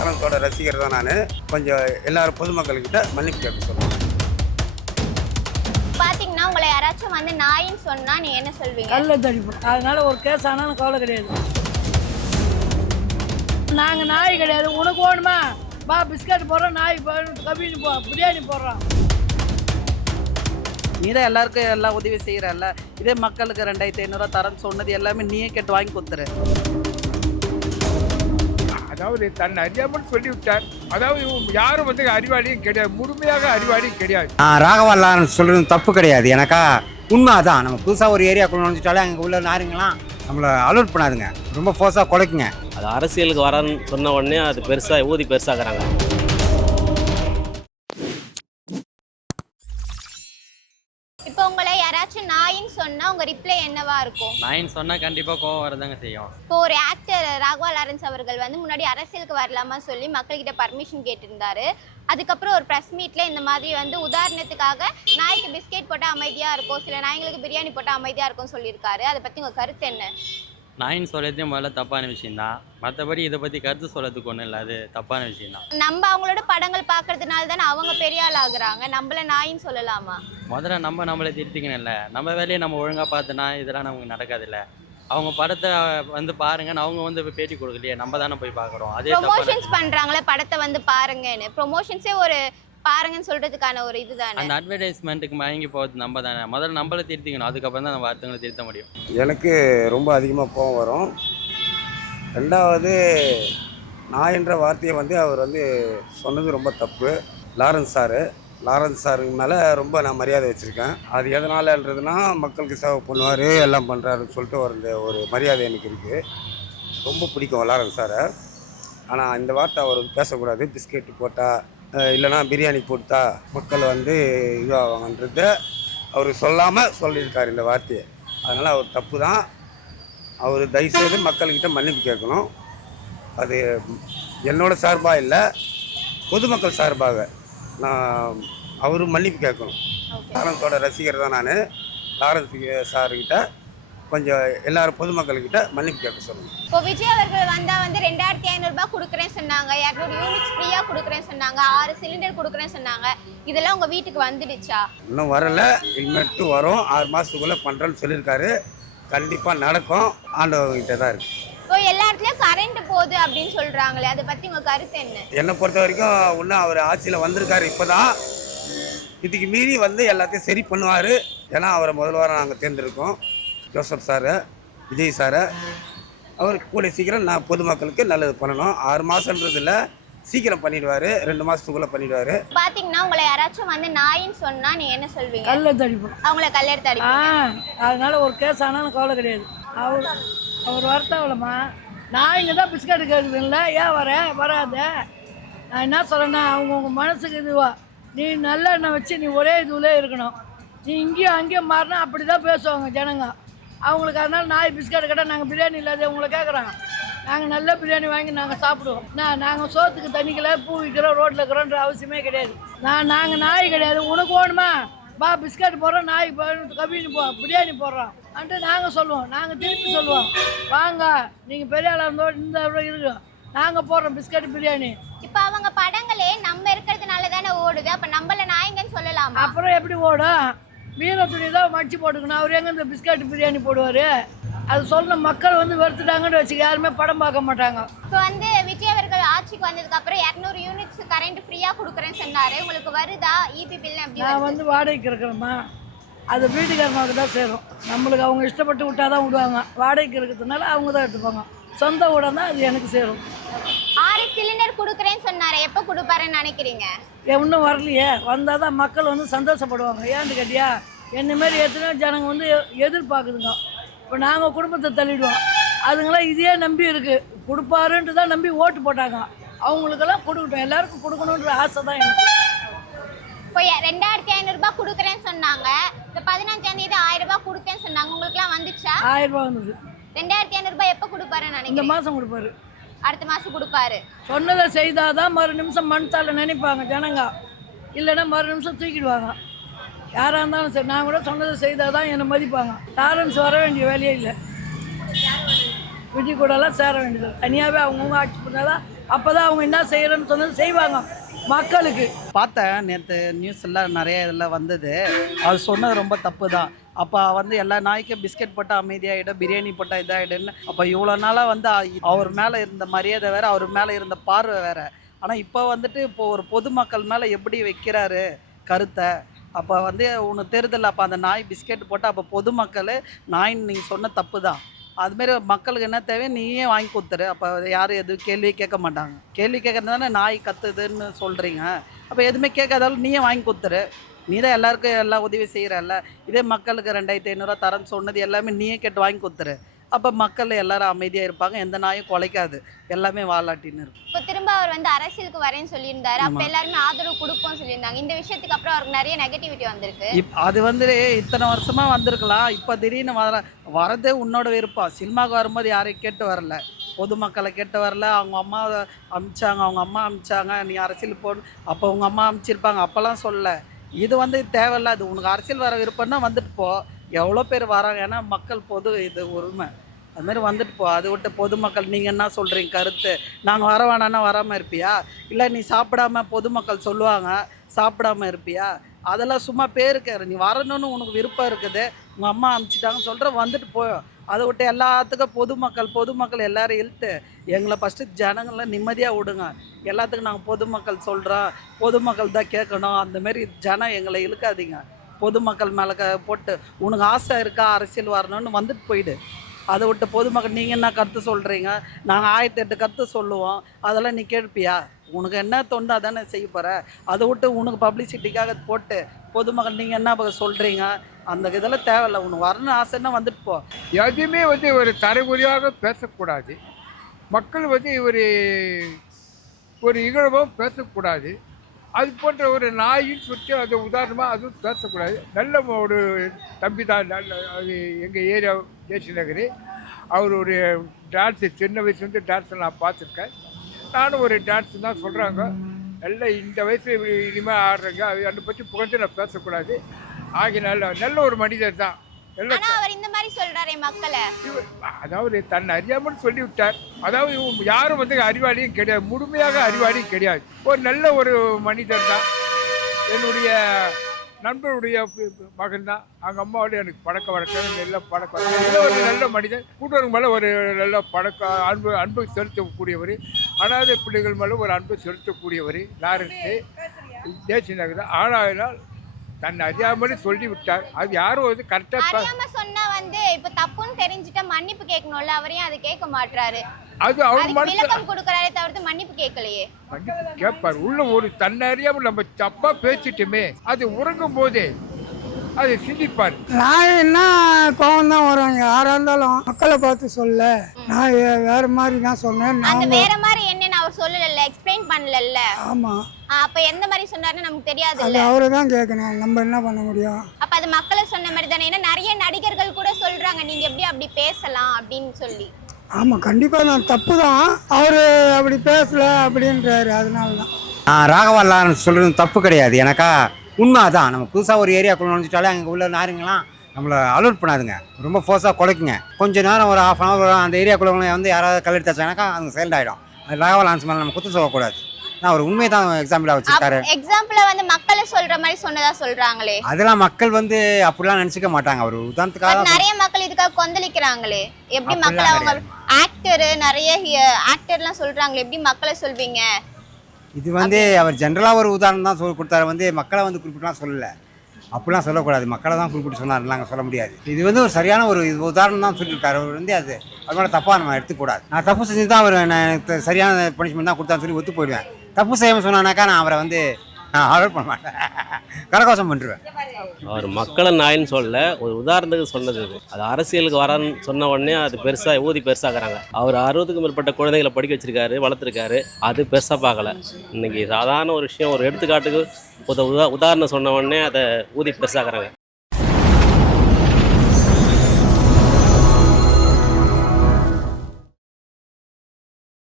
லாரன்ஸோட ரசிகர் தான் நான். கொஞ்சம் எல்லாரும் பொதுமக்கள்கிட்ட மன்னிப்பு கேட்க சொல்லுவேன். பாத்தீங்கன்னா உங்களை யாராச்சும் வந்து நாயின்னு சொன்னா நீங்க என்ன சொல்வீங்க? கல்ல தடிப்போம். அதனால ஒரு கேஸ் ஆனாலும் கவலை கிடையாது. நாங்க நாய் கிடையாது. உனக்கு வேணுமா வா பிஸ்கட் போடுறோம், நாய் கபினி பிரியாணி போடுறோம். நீ தான் எல்லாருக்கும் எல்லா உதவி செய்கிறல்ல, இதே மக்களுக்கு 2500 தரேன்னு சொன்னது எல்லாமே நீயே கேட்டு வாங்கி கொடுத்துரு. அதாவது தன்னை அறியாமல் சொல்லிவிட்டார். அதாவது யாரும் வந்து அறிவாளியும் கிடையாது, முழுமையாக அறிவாளியும் கிடையாது. ராகவா லாரன்ஸ் சொல்கிறது தப்பு கிடையாது. எனக்கா உண்மை அதான். நம்ம புதுசாக ஒரு ஏரியாக்குள்ள நுழைஞ்சிட்டாலே அங்கே உள்ள நாருங்களாம் நம்மளை அலோட் பண்ணாதுங்க, ரொம்ப ஃபோர்ஸாக குலைக்குங்க. அது அரசியலுக்கு வரான்னு சொன்ன உடனே அது பெருசாக ஊதி பெருசாகிறாங்க. இப்போ உங்களை யாராச்சும் நாயின்னு சொன்னா உங்க ரிப்ளை என்னவா இருக்கும்? நாயின்னு சொன்னா கண்டிப்பா கோவம் வரதாங்க செய்யும். இப்போ ஒரு ஆக்டர் ராகவா லாரன்ஸ் அவர்கள் வந்து முன்னாடி அரசியலுக்கு வரலாமா சொல்லி மக்கள்கிட்ட பர்மிஷன் கேட்டிருந்தாரு. அதுக்கப்புறம் ஒரு ப்ரெஸ் மீட்ல இந்த மாதிரி வந்து உதாரணத்துக்காக நாய்க்கு பிஸ்கெட் போட்டால் அமைதியா இருக்கும், சில நாய்களுக்கு பிரியாணி போட்டால் அமைதியா இருக்கும்னு சொல்லியிருக்காரு. அதை பத்தி உங்க கருத்து என்ன? நாயின்னு சொல்றதே முதல்ல தப்பான விஷயம் தான். மற்றபடி இதை பத்தி கருத்து சொல்றதுக்கு ஒன்றும் இல்லை, அது தப்பான விஷயம் தான். நம்ம அவங்களோட படங்கள் பார்க்கறதுனால தானே அவங்க பெரிய ஆள் ஆகுறாங்க, நம்மள நாயின்னு சொல்லலாமா? முதல்ல நம்மளை திருத்திக்கணும்ல. நம்ம வேலையை நம்ம ஒழுங்கா பார்த்தோன்னா இதெல்லாம் நமக்கு நடக்காதுல்ல. அவங்க படத்தை வந்து பாருங்கன்னு அவங்க வந்து பேட்டி கொடுக்கலையே, நம்ம தானே போய் பார்க்குறோம். அதே ப்ரொமோஷன்ஸ் பண்றாங்களே படத்தை வந்து பாருங்கன்னு, ப்ரொமோஷன்ஸே ஒரு பாருங்கன்னு சொல்றதுக்கான ஒரு இதுதானே. அந்த அட்வர்டைஸ்மெண்ட்டுக்கு மயங்கி போகிறது நம்ம தானே. முதல்ல நம்மளை திருத்திக்கணும், அதுக்கப்புறம் தான் நம்ம அடுத்தவங்களை திருத்த முடியும். எனக்கு ரொம்ப அதிகமாக கோவம் வரும். ரெண்டாவது, நான் என்ற வார்த்தையை வந்து அவர் வந்து சொன்னது ரொம்ப தப்பு. லாரன்ஸ் சாருக்கு மேலே ரொம்ப நான் மரியாதை வச்சுருக்கேன். அது எதனாலன்றதுனா மக்களுக்கு சேவை பண்ணுவார், எல்லாம் பண்ணுறாருன்னு சொல்லிட்டு ஒரு மரியாதை எனக்கு இருக்குது. ரொம்ப பிடிக்கும் லாரன்ஸ் சாரை. ஆனால் இந்த வார்த்தை அவர் பேசக்கூடாது. பிஸ்கெட்டு போட்டால் இல்லைனா பிரியாணி போட்டா மக்கள் வந்து இதுவாங்கன்றத அவர் சொல்லாமல் சொல்லியிருக்கார் இந்த வார்த்தையை. அதனால் அவர் தப்பு தான். அவர் தயவுசெய்து மக்கள்கிட்ட மன்னிப்பு கேட்கணும். அது என்னோட சார்பாக இல்லை, பொதுமக்கள் சார்பாக நான் அவரும் மன்னிப்பு கேட்கணும். லாரன்ஸோட ரசிகர் தான் நான். லாரன்ஸ் சார்கிட்ட கொஞ்சம் எல்லாரும் பொதுமக்கள்கிட்ட மன்னிப்பு கேட்க சொல்லுங்கள். இப்போ விஜய் அவர்கள் வந்தால் வந்து 2500 ரூபாய் கொடுக்குறேன்னு சொன்னாங்க, 200 யூனிட்ஸ் ஃப்ரீயாக கொடுக்குறேன்னு சொன்னாங்க, 6 சிலிண்டர் கொடுக்குறேன்னு சொன்னாங்க. இதெல்லாம் உங்கள் வீட்டுக்கு வந்துடுச்சா? இன்னும் வரலை, இனிமேட்டு வரும். 6 மாதத்துக்குள்ளே பண்ணுறேன்னு சொல்லியிருக்காரு. கண்டிப்பாக நடக்கும். ஆண்டவர்கிட்ட தான் இருக்குது. இப்போ எல்லா இடத்துலையும் கரண்ட் போகுது அப்படின்னு சொல்கிறாங்களே, அதை பற்றி உங்கள் கருத்து என்ன? என்னை பொறுத்த வரைக்கும் இன்னும் அவர் ஆட்சியில் வந்திருக்காரு. இப்போ தான் இதுக்கு மீறி வந்து எல்லாத்தையும் சரி பண்ணுவார். ஏன்னா அவரை முதல்வராக நாங்கள் தேர்ந்தெடுக்கோம். ஜோசப் சாரை, விஜய் சாரை. அவர் கூட சீக்கிரம் நான் பொதுமக்களுக்கு நல்லது பண்ணணும். 6 மாதன்றதில்ல, சீக்கிரம் பண்ணிடுவார். 2 மாதத்துக்குள்ளே பண்ணிடுவார். பார்த்தீங்கன்னா உங்களை யாராச்சும் வந்து நாயின்னு சொன்னால் நீங்கள் என்ன சொல்வீங்க? கல்ல தடிப்போம். அவங்கள கல்லெடுத்து அடிப்பீங்க. அதனால ஒரு கேஸ் ஆனாலும் கவலை கிடையாது. அவர் வரத்தாவலம்மா நாய்ங்க தான் பிஸ்கட் கேட்குதுல்ல, ஏன் வராத. நான் என்ன சொல்கிறேன்னா, அவங்கவுங்க மனசுக்கு இதுவா நீ நல்ல எண்ணெய் வச்சு நீ ஒரே இதுவிலே இருக்கணும். நீ இங்கேயும் அங்கேயும் மாறினா அப்படி தான் பேசுவாங்க ஜனங்க. அவங்களுக்கு அதனால நாய் பிஸ்கட் கேட்டால் நாங்கள் பிரியாணி இல்லாத உங்களை கேட்குறாங்க. நாங்கள் நல்ல பிரியாணி வாங்கி நாங்கள் சாப்பிடுவோம். நாங்கள் சோத்துக்கு தண்ணிக்கல பூ விற்கிறோம், ரோட்டில் இருக்கிறோன்ற அவசியமே கிடையாது. நாங்கள் நாய் கிடையாது. உனக்கு வேணுமா வா பிஸ்கட் போடுறோம், நாய் கபினி பிரியாணி போடுறோம் அன்ட்டு நாங்கள் சொல்லுவோம். நாங்கள் திருப்பி சொல்லுவோம், வாங்க நீங்கள் பெரிய ஆளாக இருந்தோம் இந்த இருக்கோம், நாங்கள் போடுறோம் பிஸ்கட் பிரியாணி. இப்போ அவங்க படங்களே நம்ம இருக்கிறதுனால தானே ஓடுது, அப்போ நம்மள நாயங்கன்னு சொல்லலாம். அப்புறம் எப்படி ஓடும்? வீர துணி தான் மடிச்சு போட்டுக்கணும். அவர் எங்கே இந்த பிஸ்கட் பிரியாணி போடுவார்? அது சொல்ல மக்கள் வந்து வெறுத்துட்டாங்கன்னு வச்சுக்க, யாருமே படம் பார்க்க மாட்டாங்க. இப்போ வந்து விஜய் அவர்கள் ஆட்சிக்கு வந்ததுக்கு அப்புறம் 200 யூனிட்ஸ் கரண்ட் ஃப்ரீயாக கொடுக்குறேன்னு சொன்னாரு. உங்களுக்கு வருதா இபி பில்? அப்படி நான் வந்து வாடகைக்கு இருக்கிறேம்மா, அது வீட்டுக்காரமாக தான் சேரும். நம்மளுக்கு அவங்க இஷ்டப்பட்டு விட்டால் தான் விடுவாங்க. வாடகைக்கு இருக்கிறதுனால அவங்க தான் எடுத்துப்பாங்க. சொந்த ஊட தான் அது எனக்கு சேரும். 6 சிலிண்டர் கொடுக்குறேன்னு சொன்னாரு, எப்போ கொடுப்பாருன்னு நினைக்கிறீங்க? இன்னும் வரலையே. வந்தால் தான் மக்கள் வந்து சந்தோஷப்படுவாங்க. ஏன்னு கேட்டியா, என்ன மாதிரி எத்தனையோ ஜனங்க வந்து எதிர்பார்க்குதுங்க. இப்போ நாங்கள் குடும்பத்தை தள்ளிடுவோம், அதுங்களாம் இதே நம்பி இருக்குது. கொடுப்பாருன்ட்டு தான் நம்பி ஓட்டு போட்டாங்க. அவங்களுக்கெல்லாம் கொடுக்கட்டும், எல்லாருக்கும் கொடுக்கணுன்ற ஆசை தான் எனக்கு. இப்போ 2500 ரூபாய் கொடுக்குறேன்னு சொன்னாங்க, இந்த 15ஆம் தேதி 1000 ரூபாய் கொடுத்தேன்னு சொன்னாங்க. உங்களுக்குலாம் வந்துச்சா? 1000 ரூபாய் வந்தது. 2500 ரூபாய் எப்போ கொடுப்பாருன்னு இந்த நினைக்கிறேன்? மாதம் கொடுப்பாரு. அடுத்த மாதம் கொடுப்பாரு. சொன்னதை செய்தால் தான் மறு நிமிஷம் மண்தால நினைப்பாங்க ஜனங்க, இல்லைன்னா மறு நிமிஷம் தூக்கிடுவாங்க. யாராக இருந்தாலும் சரி, நான் கூட சொன்னதை செய்தால் தான் என்னை மதிப்பாங்க. லாரன்ஸ் வர வேண்டிய வேலையே இல்லை. விஜய் கூடலாம் சேர வேண்டியது. தனியாகவே அவங்கவுங்க ஆட்சி பண்ணால் தான் அப்போ தான் அவங்க என்ன செய்கிறேன்னு சொன்னது செய்வாங்க மக்களுக்கு. பார்த்தேன் நேற்று நியூஸ் எல்லாம் நிறைய இதில் வந்தது. அது சொன்னது ரொம்ப தப்பு தான். அப்போ வந்து எல்லா நாய்க்கும் பிஸ்கெட் போட்டால் அமைதியாகிடும், பிரியாணி போட்டால் இதாகிடுன்னு. அப்போ இவ்வளோ நாளாக வந்து அவர் மேலே இருந்த மரியாதை வேறு, அவர் மேலே இருந்த பார்வை வேறு. ஆனால் இப்போ வந்துட்டு இப்போது ஒரு பொதுமக்கள் மேலே எப்படி வைக்கிறாரு கருத்தை. அப்போ வந்து உனக்கு தெரிதல, அப்போ அந்த நாய் பிஸ்கெட் போட்டால் அப்போ பொதுமக்கள் நாயின்னு நீங்கள் சொன்ன தப்பு தான். அதுமாரி மக்களுக்கு என்ன தேவை நீயே வாங்கி கொடுத்துரு. அப்போ யாரும் எதுவும் கேள்வி கேட்க மாட்டாங்க. கேள்வி கேட்கறது தானே நாய் கத்துதுன்னு சொல்கிறீங்க. அப்போ எதுவுமே கேட்காதாலும் நீயே வாங்கி கொடுத்துரு. நீ தான் எல்லாருக்கும் எல்லா உதவி செய்கிறல்ல. இதே மக்களுக்கு 2500 தரேன்னு சொன்னது எல்லாமே நீயே கேட்டு வாங்கி கொடுத்துரு. அப்போ மக்கள் எல்லாரும் அமைதியாக இருப்பாங்க, எந்த நாயும் குலைக்காது, எல்லாமே வாலாட்டின்னு இருக்கும். இப்போ திரும்ப அவர் வந்து அரசியலுக்கு வரேன்னு சொல்லியிருந்தாரு. அப்போ எல்லாருமே ஆதரவு கொடுப்போம்னு சொல்லியிருந்தாங்க. இந்த விஷயத்துக்கு அப்புறம் அவருக்கு நிறைய நெகட்டிவிட்டி வந்திருக்கு. அது வந்து இத்தனை வருஷமாக வந்திருக்கலாம். இப்போ திடீர்னு வரதே உன்னோட விருப்பம். சினிமாவுக்கு வரும்போது யாரையும் கேட்டு வரல, பொதுமக்களை கேட்டு வரல. அவங்க அம்மா அமிச்சாங்க, அவங்க அம்மா அமிச்சாங்க, நீ அரசியல் போடணும். அப்போ உங்கள் அம்மா அமிச்சிருப்பாங்க, அப்போல்லாம் சொல்லலை. இது வந்து தேவையில்ல. அது உனக்கு அரசியல் வர விருப்பம்னா வந்துட்டு போ. எவ்வளோ பேர் வராங்க, ஏன்னா மக்கள் பொது இது உரிமை. அதுமாரி வந்துட்டு போ. அது விட்டு பொதுமக்கள் நீங்கள் என்ன சொல்கிறீங்க கருத்து, நாங்கள் வர வேணான்னா வராமல் இருப்பியா? இல்லை நீ சாப்பிடாம பொதுமக்கள் சொல்லுவாங்க சாப்பிடாம இருப்பியா? அதெல்லாம் சும்மா பேருக்கு. நீ வரணும்னு உனக்கு விருப்பம் இருக்குது, உங்கள் அம்மா அனுப்பிச்சிட்டாங்கன்னு சொல்கிற வந்துட்டு போ. அதை விட்டு எல்லாத்துக்கும் பொதுமக்கள் எல்லோரும் இழுத்து எங்களை ஃபஸ்ட்டு ஜனங்களை நிம்மதியாக விடுங்க. எல்லாத்துக்கும் நாங்கள் பொதுமக்கள் சொல்கிறோம், பொதுமக்கள் தான் கேட்கணும். அந்தமாரி ஜனம் எங்களை இழுக்காதீங்க. பொதுமக்கள் மேலே போட்டு உனக்கு ஆசை இருக்கா அரசியல் வரணும்னு வந்துட்டு போயிடு. அதை விட்டு பொதுமக்கள் நீங்கள் என்ன கருத்து சொல்கிறீங்க, நாங்கள் 1008 கருத்து சொல்லுவோம், அதெல்லாம் நீ கேட்பியா? உனக்கு என்ன தோணுதோ அதானே செய்ய போகிற. அதை விட்டு உனக்கு பப்ளிசிட்டிக்காக போட்டு பொதுமக்கள் நீங்கள் என்ன சொல்கிறீங்க, அந்த இதெல்லாம் தேவையில்லை. உனக்கு வரணும் ஆசைன்னா வந்துட்டு போ. எதுவுமே வந்து ஒரு தரைமுறையாக பேசக்கூடாது. மக்கள் வந்து ஒரு இகழ்வும் பேசக்கூடாது. அது போன்ற ஒரு நாயின்னு சொல்லிட்டு அது உதாரணமாக அதுவும் பேசக்கூடாது. நல்ல ஒரு தம்பி தான். நல்ல அது எங்கள் ஏரியா ஜேசி நகர். அவர் ஒரு டான்ஸு சின்ன வயசுலேருந்து டான்ஸை நான் பார்த்துருக்கேன். நானும் ஒரு டான்ஸு தான் சொல்கிறாங்க. நல்ல இந்த வயசு இனிமேல் ஆடுறேங்க. அதை பற்றி புகழ்ந்து நான் பேசக்கூடாது. ஆகினால நல்ல ஒரு மனிதர் தான். ஆனா அவர் இந்த மாதிரி சொல்றாரே மக்களை. அதாவது தன்னை அறியாமல் சொல்லிவிட்டார். அதாவது யாரும் வந்து அறிவாளியும் கிடையாது, முழுமையாக அறிவாளியும் கிடையாது. ஒரு நல்ல ஒரு மனிதர் தான். என்னுடைய நண்பருடைய மகன் தான். அவங்க அம்மாவோட எனக்கு பழக்க வழக்கம், நல்ல பழக்க வழக்கம். ஒரு நல்ல மனிதன். கூட்டுறவு மேலே ஒரு நல்ல அன்பு செலுத்தக்கூடியவர். அனாதை பிள்ளைகள் மேலே ஒரு அன்பு செலுத்தக்கூடியவர் லாரன்ஸு ஜேசி நகர். ஆனால் தன்னை அறியாமலே சொல்லி விட்டார். அது யாரும் வந்து கரெக்டாக அறியாம சொன்னா வந்து இப்போ தப்புன்னு தெரிஞ்சுட்டா மன்னிப்பு கேட்கணும்ல. அவரையும் அதை கேட்க மாட்டாரு. அது அவர் விளக்கம் கொடுக்கறாரே தவிர்த்து மன்னிப்பு கேட்கலையே. மன்னிப்பு கேட்பார். உள்ள ஒரு தன்னை அறியாமல் நம்ம தப்பா பேசிட்டுமே, அது உறங்கும் போதே அதை சிந்திப்பார். நான் என்ன கோவம் தான் வரும் யாராக இருந்தாலும். மக்களை பார்த்து சொல்ல, நான் வேற மாதிரி தான் சொன்னேன். அந்த வேற மாதிரி என்னன்னு அவர் சொல்லல, எக்ஸ்பிளைன் பண்ணல. ஆமாம், அப்ப எந்த மாதிரி சொன்னாருன்னு நமக்கு தெரியாது. அது அவரை தான் கேட்கணும், நம்ம என்ன பண்ண முடியும். அப்ப அது மக்களை சொன்ன மாதிரி தானே. ஏன்னா நிறைய நடிகர்கள் கூட சொல்றாங்க நீங்க எப்படி அப்படி பேசலாம் அப்படின்னு சொல்லி. ஆமாம், கண்டிப்பாக நான் தப்பு தான். அவர் அப்படி பேசல அப்படின்றாரு, அதனால தான். ராகவா லாரன்ஸ் சொல்கிறது தப்பு கிடையாது. எனக்கா உண்மை அதான். நம்ம புதுசாக ஒரு ஏரியாக்குள்ளே நுழைஞ்சிட்டாலே அங்கே உள்ள நாருங்களாம் நம்மளை அலோட் பண்ணாதுங்க, ரொம்ப ஃபோர்ஸாக குலைக்குங்க. கொஞ்சம் நேரம் ஒரு ½ hour அந்த ஏரியாக்குள்ளே வந்து யாராவது கல்லெடுத்தாச்சானாக்கா அங்கே சேல்ட் ஆகிடும். அது ராகவா லாரன்ஸ் மேலே நம்ம குற்றம் சொல்லக்கூடாது. நான் ஒரு உண்மையை தான் எக்ஸாம்பிளாக வச்சுருக்காரு. எக்ஸாம்பிள வந்து மக்களை சொல்ற மாதிரி சொன்னதா சொல்றாங்களே. அதெல்லாம் மக்கள் வந்து அப்படிலாம் நினச்சிக்க மாட்டாங்க. ஒரு உதாரணத்துக்காக நிறைய மக்கள் இதுக்காக கொந்தளிக்கிறாங்களே. எப்படி மக்கள் அவங்க ஆக்டர் நிறைய ஆக்டர்லாம் சொல்றாங்களே, எப்படி மக்களை சொல்வீங்க? இது வந்து அவர் ஜென்ரலாக ஒரு உதாரணம் தான் கொடுத்தாரு. வந்து மக்களை வந்து குறிப்பிட்டுலாம் சொல்லலை, அப்படிலாம் சொல்லக்கூடாது. மக்களை தான் குறிப்பிட்டு சொன்னார், நாங்கள் சொல்ல முடியாது. இது வந்து ஒரு சரியான ஒரு உதாரணம் தான் சொல்லியிருக்காரு. அவர் வந்து அது மேலே தப்பாக நம்ம எடுத்துக்கூடாது. நான் தப்பு செஞ்சு தான் அவர் எனக்கு சரியான பனிஷ்மெண்ட் தான் கொடுத்தான்னு சொல்லி ஒத்து போயிடுவேன். தப்பு செய்யாமல் சொன்னானாக்கா நான் அவரை வந்து ஆர்டர் பண்ண மாட்டேன், கரகோஷம் பண்ணிடுவேன். அவர் மக்களை நாயின்னு சொல்ல, ஒரு உதாரணத்துக்கு சொன்னது. அது அரசியலுக்கு வரான்னு சொன்ன உடனே அது பெருசாக ஊதி பெருசாகிறாங்க. அவர் 60க்கும் மேற்பட்ட குழந்தைகளை படிக்க வச்சிருக்காரு, வளர்த்துருக்காரு. அது பெருசாக பார்க்கல. இன்னைக்கு சாதாரண ஒரு விஷயம், ஒரு எடுத்துக்காட்டுக்கு உதாரணம் சொன்ன உடனே அதை ஊதி பெருசாகிறாங்க.